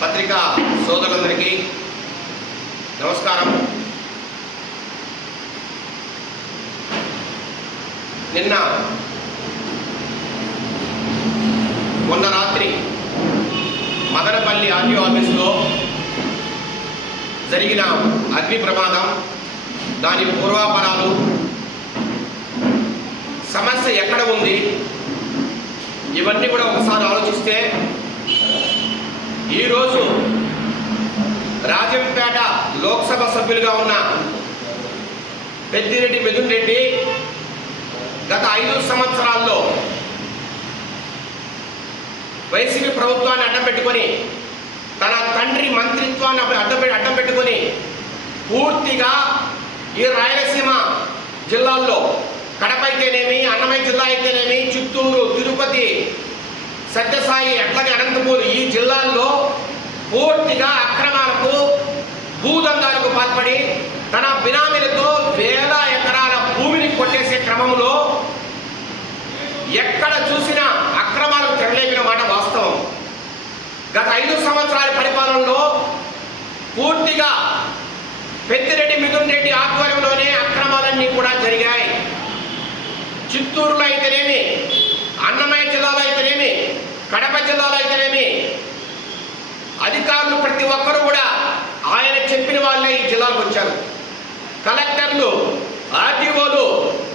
పత్రికా సోదరులందరికీ నమస్కారం. నిన్న మొన్న రాత్రి మదనపల్లి ఆర్టీఓ ఆఫీసులో జరిగిన అగ్ని ప్రమాదం దాని పూర్వాపరాలు సమస్య ఎక్కడ ఉంది ఇవన్నీ కూడా ఒకసారి ఆలోచిస్తే ఈరోజు రాజంపేట లోక్సభ సభ్యులుగా ఉన్న పెద్దిరెడ్డి మిథున్ రెడ్డి గత ఐదు సంవత్సరాల్లో వైసీపీ ప్రభుత్వాన్ని అడ్డం పెట్టుకొని తన తండ్రి మంత్రిత్వాన్ని అప్పుడు అడ్డం పెట్టి అడ్డం పెట్టుకొని పూర్తిగా ఈ రాయలసీమ జిల్లాల్లో కడప అయితేనేమి అన్నమయ్య జిల్లా అయితేనేమి చిత్తూరు తిరుపతి సత్యసాయి అట్లాగే అనంతపూరి ఈ జిల్లాల్లో పూర్తిగా అక్రమాలకు భూదందాలకు పాల్పడి తన బినామీలతో వేల ఎకరాల భూమిని కొట్టేసే క్రమంలో ఎక్కడ చూసినా అక్రమాలకు తెరలేపిన మాట వాస్తవం. గత ఐదు సంవత్సరాల పరిపాలనలో పూర్తిగా పెద్దిరెడ్డి మిథున్ రెడ్డి ఆధ్వర్యంలోనే అక్రమాలన్నీ కూడా జరిగాయి. చిత్తూరులో అయితేనేమి కడప జిల్లాలో అయితేనేమి అధికారులు ప్రతి ఒక్కరు కూడా ఆయన చెప్పిన వాళ్ళే ఈ జిల్లాకు వచ్చారు. కలెక్టర్లు ఆర్టీఓలు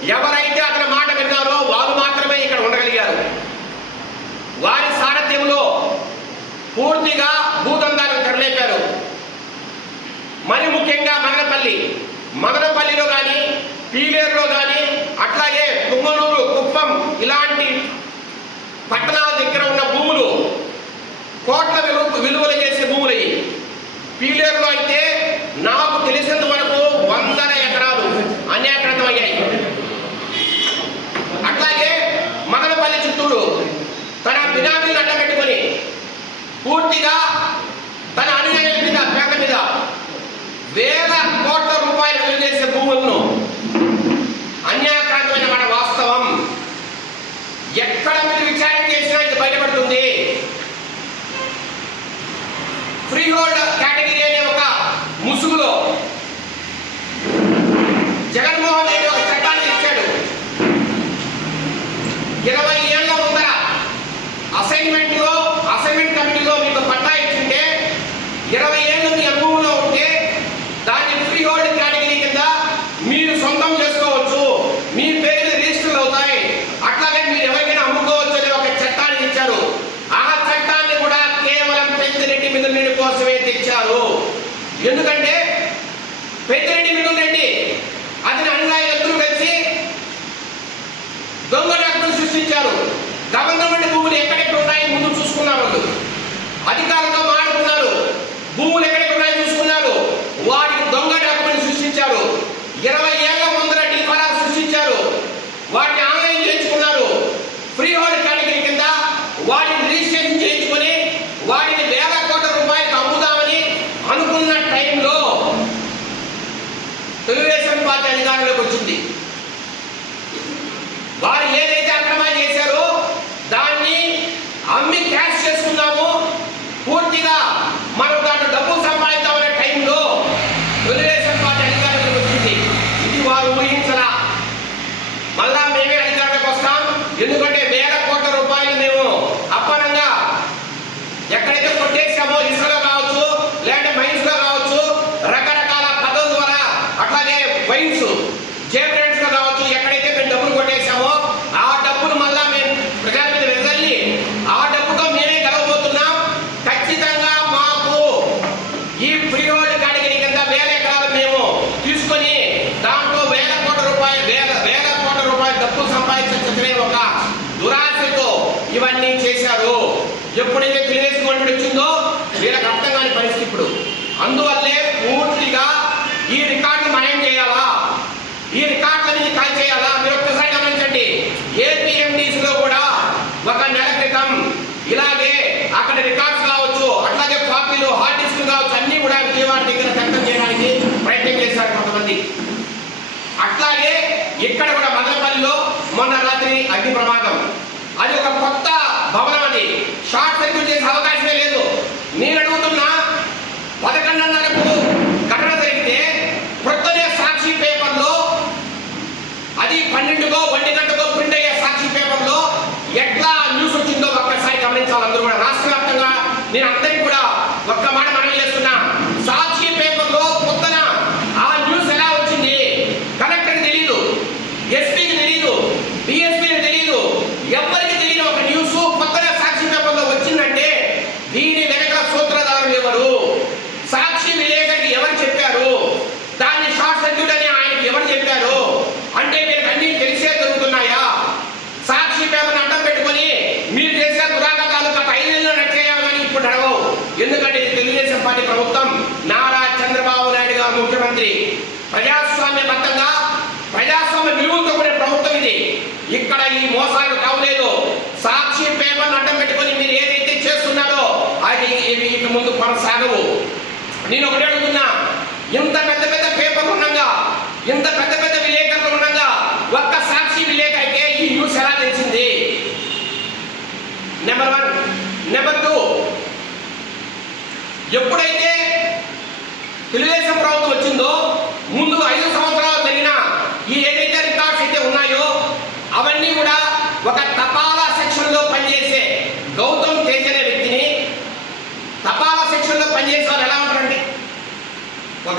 ఎవరైతే అతని మాట విన్నారో వారు మాత్రమే ఇక్కడ ఉండగలిగారు. వారి సారథ్యంలో పూర్తిగా భూదందాలను తెరలేపారు. మరి ముఖ్యంగా మదనపల్లి. మదనపల్లిలో కానీ పీలేరులో కానీ అట్లాగే కుమ్మనూరు కుప్పం ఇలాంటి పట్టణాలు కోట్ల విలువ విలువలు చేసే భూములు ఇవి. పీలేరులో అయితే నాకు తెలిసినంత వరకు వందల ఎకరాలు అన్యాకృతం అయ్యాయి అట్లాగే మదనపల్లి చిత్తూరు తన బినామీలను అడ్డపెట్టుకొని పూర్తిగా తన అనుయాయుల మీద పేద మీద వేల కోట్ల రూపాయలు విలువ చేసే భూములను అన్యాక్రాంతమైన మన వాస్తవం ఎక్కడ మీరు విచారణ చేసినా ఇది బయటపడుతుంది ఫ్రీ హోల్డ్ కేటగిరీ అనే ఒక ముసుగులో జగన్మోహన్ రెడ్డి ఒక చట్టాన్ని ఇచ్చాడు ఇరవై ఏళ్ళ ముందర అసైన్మెంట్లో అసైన్మెంట్ కమిటీలో మీకు పట్టా ఇచ్చింటే ఇరవై ఏళ్ళు మీ అనుభవంలో ఉంటే దాన్ని ఫ్రీ హోల్డ్ కేటగిరీ కింద మీరు సొంతం చేసుకోవచ్చు. మీ పేరు రిజిస్టర్ అవుతాయి. అట్లాగే మీరు ఎవరికైనా అమ్ముకోవచ్చు అనే ఒక చట్టాన్ని ఇచ్చారు. ఆ చట్టాన్ని కూడా కేవలం పెద్దిరెడ్డి మిథున్ కోసమే తెచ్చారు. ఎందుకంటే పెద్దిరెడ్డి మిథున్ రెడ్డి అతని అనుయాయులందరూ సృష్టించారు. గవర్నమెంట్ భూములు ఎక్కడెక్కడ ఉన్నాయి ముందు చూసుకున్నారు అధికారులతో మాడుకున్నారు భూములు ఎక్కడెక్కడ ఉన్నాయి చూసుకున్నారు. వాటికి దొంగ డాక్యుమెంట్ సృష్టించారు. ఇరవై ఏళ్ళ ముందర డీఫారాలు సృష్టించారు. వాటిని ఆన్లైన్ చేయించుకున్నారు. ఫ్రీ హోల్డ్ కేటగిరీ కింద వాటిని రిజిస్ట్రేషన్ చేయించుకొని వాటిని వేల కోట్ల రూపాయలకు అమ్ముదామని అనుకున్న టైంలో తెలుగుదేశం పార్టీ అధికారంలోకి వచ్చింది. వారు ఏదైతే అక్రమాలు చేశారో దాన్ని అమ్మి క్యాష్ చేసుకున్నాము పూర్తిగా మనం దాంట్లో డబ్బు సంపాదిద్దామనే టైంలో తెలుగుదేశం పార్టీ అధికారంలోకి వచ్చింది ఇది వారు ఊహించరా మళ్ళా మేమే అధికారంలోకి వస్తాం ఎందుకంటే వేల కోట్ల రూపాయలు మేము అప్పనంగా ఎక్కడైతే కొట్టేసామో ఇసుకలో కావచ్చు లేదంటే మైన్స్లో కావచ్చు రకరకాల పదవుల ద్వారా అట్లాగే వైన్స్ జేబ్రెంట్స్లో కావచ్చు ఎక్కడైతే మేము డబ్బులు కొట్టేసామో ఆ డబ్బులు మళ్ళా మేము ప్రజల మీద వెదల్లి ఆ డబ్బుతో మేమే గెలవబోతున్నాం ఖచ్చితంగా మాకు ఈ ఫ్రీ హోల్డ్ కేటగిరీ కింద వేల ఎకరాలు మేము తీసుకొని దాంట్లో వేల కోట్ల రూపాయలు వేల వేల కోట్ల రూపాయలు డబ్బు సంపాదించచ్చనే ఒక దురాశతో ఇవన్నీ చేశారు ఎప్పుడైతే తెలుగుదేశం గవర్నమెంట్ వచ్చిందో వీళ్ళకి అర్థం కాని పరిస్థితి ఇప్పుడు. అందువల్లే పూర్తిగా ఈ రికార్డు మనం చేయాలా? ఈ రికార్డుల నుంచి కాల్ చేయాలా? మీరు ఒక్కసారి గమనించండి. ఏపీఎండిసిలో కూడా ఒక నెల క్రితం ఇలాగే అక్కడ రికార్డ్స్ కావచ్చు అట్లాగే కాపీలు హార్డ్ డిస్క్ కావచ్చు అన్ని కూడా విజయవాడ దగ్గర దగ్ధం చేయడానికి ప్రయత్నం చేశారు కొంతమంది. అట్లాగే ఇక్కడ కూడా మదనపల్లిలో మొన్న రాత్రి అగ్ని ప్రమాదం అది ఒక కొత్త భవనం అది షార్ట్ సర్క్యూట్ చేసే అవకాశమే లేదు నేను అడుగుతున్నా పదకొండున్నరకు ఘటన జరిగితే ప్రొద్దునే సాక్షి పేపర్లో అది పన్నెండుకో ఒంటి గంటకో ప్రింట్ అయ్యే సాక్షి పేపర్లో ఎట్లా న్యూస్ వచ్చిందో ఒక్కసారి గమనించాలి. అందరూ కూడా రాష్ట్ర వ్యాప్తంగా నేను అందరికీ కూడా ఒక్క మాట మనం చేస్తున్నా సాక్షి పేపర్లో పొద్దున ఆ న్యూస్ ఎలా వచ్చింది కలెక్టర్కి తెలియదు ఎస్పీకి తెలియదు డిఎస్పీకి తెలియదు ఎవరికి తెలియని ఒక న్యూస్ పొద్దున సాక్షి పేపర్లో వచ్చిందంటే దీని వెనక సూత్రధారులు ఎవరు సాక్షి విలేకరికి ఎవరు చెప్పారు దాన్ని షార్ట్ సర్క్యూట్ అని ఆయనకి ఎవరు చెప్పారు అంటే మీరు అన్ని తెలిసే దొరుకుతున్నాయా సాక్షి పేపర్ అడ్డం పెట్టుకొని మీరు చేసే దురాగతాలు గత ఐదేళ్ళు నడిచేయాలని ఇప్పుడు నడవవు ఎందుకంటే ఇది తెలుగుదేశం పార్టీ ప్రభుత్వం. నారా చంద్రబాబు నాయుడు గారు ముఖ్యమంత్రి. ప్రజాస్వామ్యబద్ధంగా ప్రజాస్వామ్య విలువలతో కూడిన ప్రభుత్వం ఇది. ఇక్కడ ఈ మోసాలు కావలేదు. సాక్షి పేపర్ అడ్డం పెట్టుకొని మీరు ఏదైతే చేస్తున్నారో అది ఇవి ముందు కొనసాగవు. నేను ఒకటి అడుగుతున్నా. ఇంత పెద్ద పెద్ద పేపర్లు ఉండగా ఇంత పెద్ద పెద్ద విలేకరులు ఉండగా ఒక్క సాక్షి విలేకరికే ఈ న్యూస్ ఎలా తెలిసింది? Number one. Number two. ఎప్పుడైతే తెలుగుదేశం ప్రభుత్వం వచ్చిందో ముందు ఐదు సంవత్సరాలు జరిగిన ఈ ఏదైతే రికార్డ్స్ అయితే ఉన్నాయో అవన్నీ కూడా ఒక